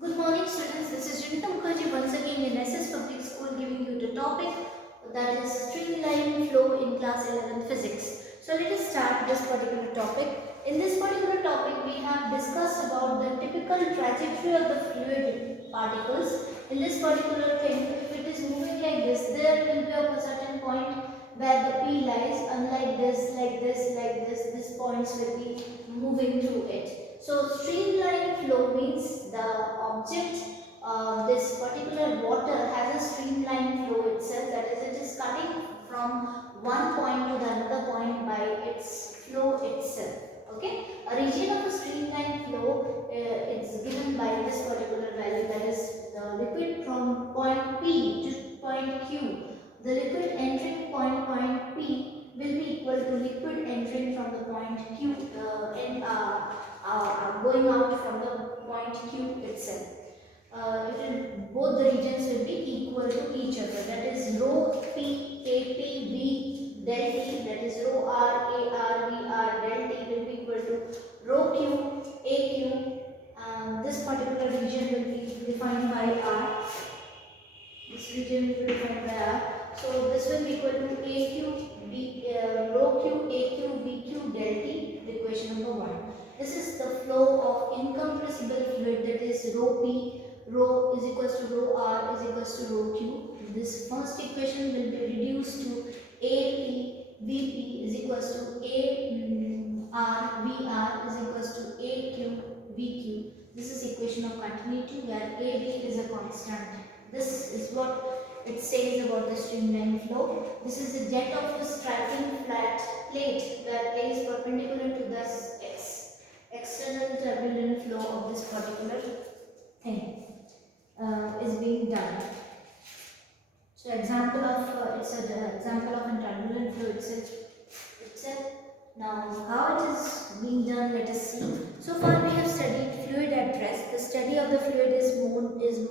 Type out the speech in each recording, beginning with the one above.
Good morning students, this is Junita Mukherjee once again in SS Public School giving you the topic that is streamline flow in class 11 physics. So let us start this particular topic. In this particular topic we have discussed about the typical trajectory of the fluid particles. In this particular thing, if it is moving like this, there will be a certain point where the P lies, unlike this, like this, like this, these points will be moving through it. So streamline flow means the object, this particular water has a streamline flow itself, that is it is cutting from one point to the another point by its flow itself. Okay, a region of a streamline flow is given by this particular value, that is the liquid from point P to point Q. The liquid entering point P will be equal to liquid entering from the point Q going out from the point Q itself. Both the regions will be equal to each other. That is rho P AP V del T. That is rho R A R V R del T will be equal to rho Q AQ. This particular region will be defined by R. This region will be defined by R. So this will be equal to AQ rho Q AQ VQ del T. The equation number 1. This is the flow of incompressible fluid, that is rho P, rho is equals to rho R is equals to rho Q. This first equation will be reduced to AP Vp is equals to R VR is equals to AQ VQ. This is equation of continuity where AB is a constant. This is what it says about the streamline flow. This is the jet of a striking flat plate that lays perpendicular to the external turbulent flow of this particular thing is being done. So example of it's an example of a turbulent flow itself. Now how it is being done, let us see. So far we have studied fluid at rest. The study of the fluid is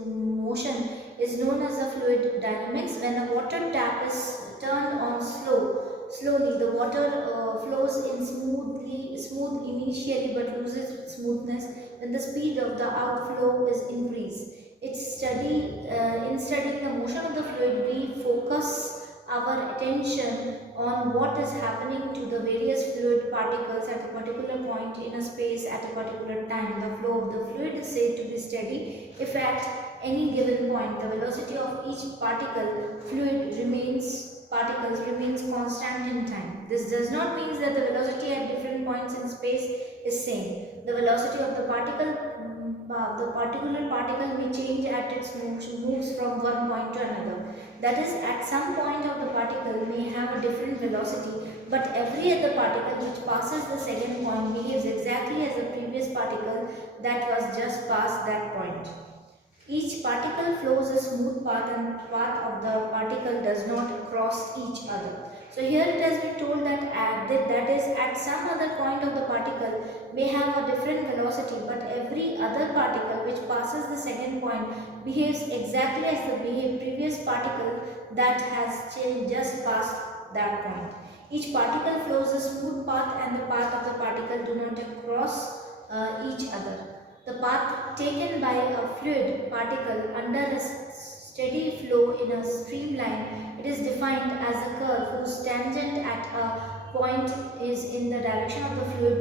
motion is known as the fluid dynamics. When a water tap is turned on slowly the water flows in smooth initially but loses its smoothness when the speed of the outflow is increased. In studying the motion of the fluid, we focus our attention on what is happening to the various fluid particles at a particular point in a space at a particular time. The flow of the fluid is said to be steady if at any given point the velocity of each particles remains constant in time. This does not mean that the velocity at different points in space is same. The velocity of the particular particle may change at its moves from one point to another. That is, at some point of the particle may have a different velocity, but every other particle which passes the second point behaves exactly as the previous particle that was just past that point. Each particle flows a smooth path and path of the particle does not cross each other. So here it has been told that is at some other point of the particle may have a different velocity, but every other particle which passes the second point behaves exactly as the previous particle that has just passed that point. Each particle flows a smooth path and the path of the particle do not cross each other. The path taken by a fluid particle under a steady flow in a streamline, it is defined as a curve whose tangent at a point is in the direction of the fluid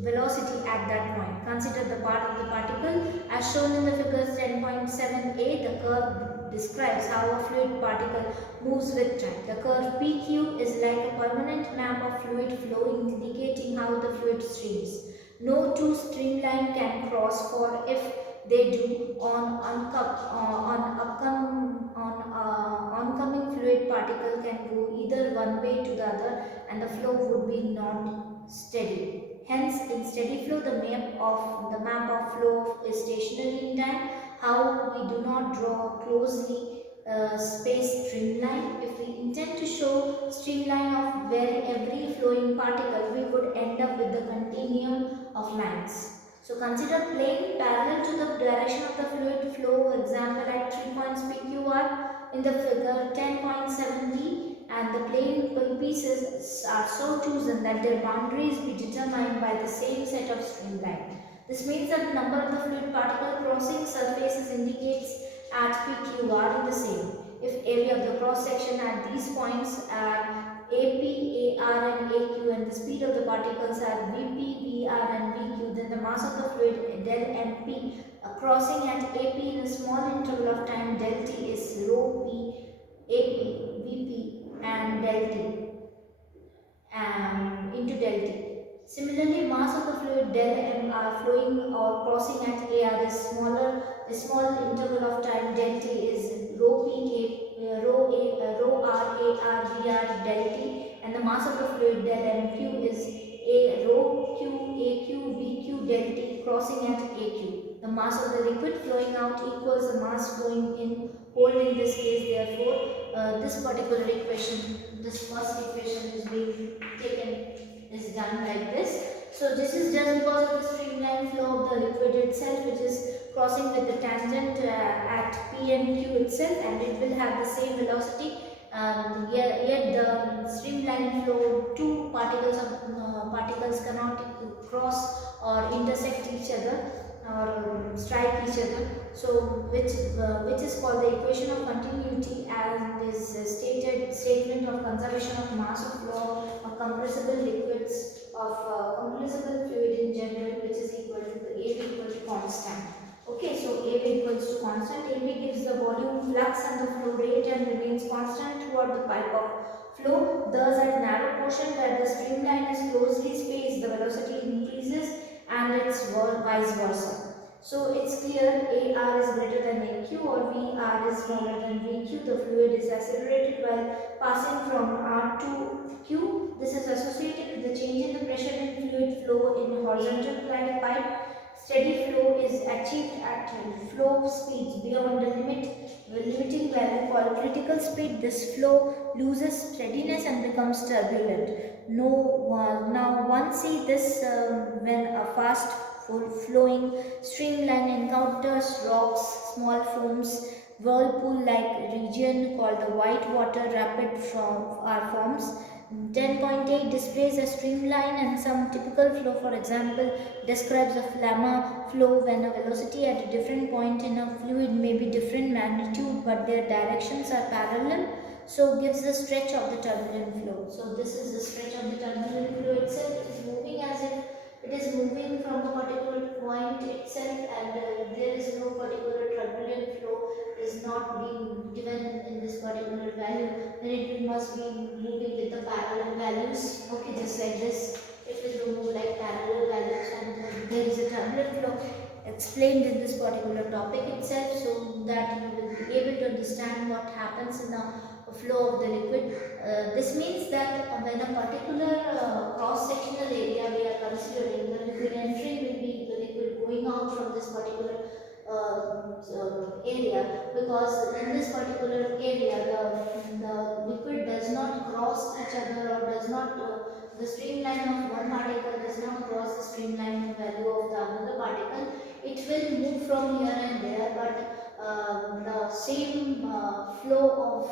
velocity at that point. Consider the path of the particle as shown in the figures 10.7a. The curve describes how a fluid particle moves with time. The curve PQ is like a permanent map of fluid flow indicating how the fluid streams. No two streamline can cross, for if they do, oncoming fluid particle can go either one way to the other and the flow would be not steady. Hence, in steady flow, the map of flow is stationary in time. How we do not draw closely space streamline. If we intend to show streamline of where every flowing particle, we would end up with the continuum of lines. So consider plane parallel to the direction of the fluid flow, example at 3 points PQR in the figure 10.7b, and the plane pieces are so chosen that their boundaries be determined by the same set of streamline. This means that the number of the fluid particle crossing surface at PQ are the same. If area of the cross section at these points are AP, AR and AQ and the speed of the particles are VP, VR and VQ, then the mass of the fluid del MP crossing at AP in a small interval of time del T is rho P, AP, VP and del T and into del T. Similarly, mass of the fluid del M are flowing or crossing at AR is smaller. A small interval of time del T is rho P A, rho R A R V R del T, and the mass of the fluid del MQ is a rho Q A Q V Q del T crossing at AQ. The mass of the liquid flowing out equals the mass flowing in, whole in this case. Therefore, this particular equation, this first equation is being taken, is done like this. So this is just because of the streamline flow of the liquid itself, which is crossing with the tangent at P and Q itself, and it will have the same velocity. Yet the streamline flow, two particles cannot cross or intersect each other or strike each other. So which is called the equation of continuity, and is a statement of conservation of mass of flow of compressible liquids of compressible fluid in general, which is equal to the AV equal to constant. Okay, so AV equals to constant. AV gives the volume, flux and the flow rate and remains constant throughout the pipe of flow. Thus, at narrow portion where the streamline is closely spaced, the velocity increases and it's vice versa. So it's clear AR is greater than AQ or VR is smaller than VQ. The fluid is accelerated while passing from R to Q. This is associated with the change in the pressure in fluid flow in horizontal pipe. Steady flow is achieved at flow speeds beyond the limiting value called critical speed. This flow loses steadiness and becomes turbulent. Now one see this when a fast flowing streamline encounters rocks, small foams, whirlpool-like region called the white water rapid forms. 10.8 displays a streamline and some typical flow. For example, describes a flamma flow when a velocity at a different point in a fluid may be different magnitude but their directions are parallel, so gives the stretch of the turbulent flow. So this is the stretch of the turbulent flow itself. It is moving as if it is moving from a particular point itself, and there is no particular turbulent flow is not being given in this particular value, then it must be moving with the parallel values. Okay, just like this, it will move like parallel values, and there is a turbulent flow explained in this particular topic itself, so that you will be able to understand what happens in the flow of the liquid. This means that when a particular cross-sectional area we are considering, the liquid entry will be the liquid going out from this particular area, because in this particular area the liquid does not cross each other, or does not the streamline of one particle does not cross the streamline value of the another particle. It will move from here and there, but the same flow of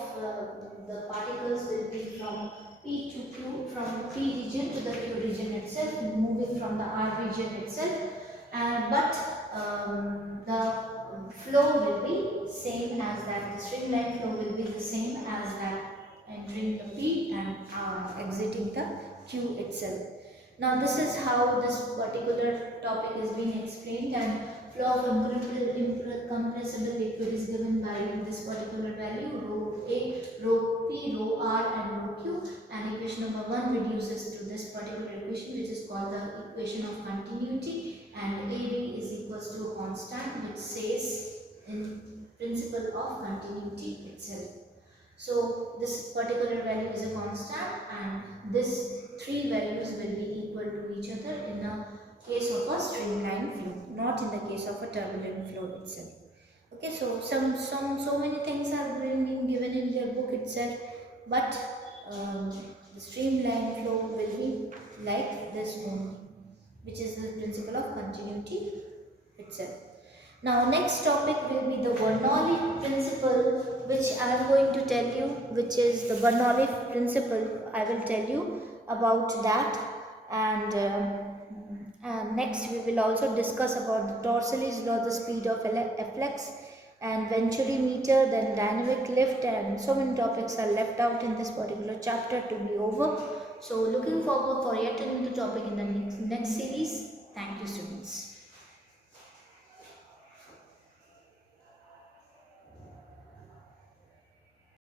the particles will be from P to Q, from P region to the Q region itself, moving from the R region itself, but the flow will be same as that. The streamline flow will be the same as that, entering the P and exiting the Q itself. Now this is how this particular topic is being explained, and flow of compressible liquid is given by this particular value, rho A, rho P, rho R and rho Q, and equation number 1 reduces to this particular equation, which is called the equation of continuity, and AV is equals to a constant, which says in principle of continuity itself. So this particular value is a constant, and these three values will be equal to each other in a case of a streamline flow, not in the case of a turbulent flow itself. Okay, so so many things are being given in their book itself, but the streamline flow will be like this only, which is the principle of continuity itself. Now next topic will be the Bernoulli principle, which I am going to tell you, which is the Bernoulli principle. I will tell you about that, and next we will also discuss about the Torricelli's law, the speed of flux, and venturi meter, then dynamic lift, and so many topics are left out in this particular chapter to be over. So looking forward for yet another topic in the next series. Thank you, students.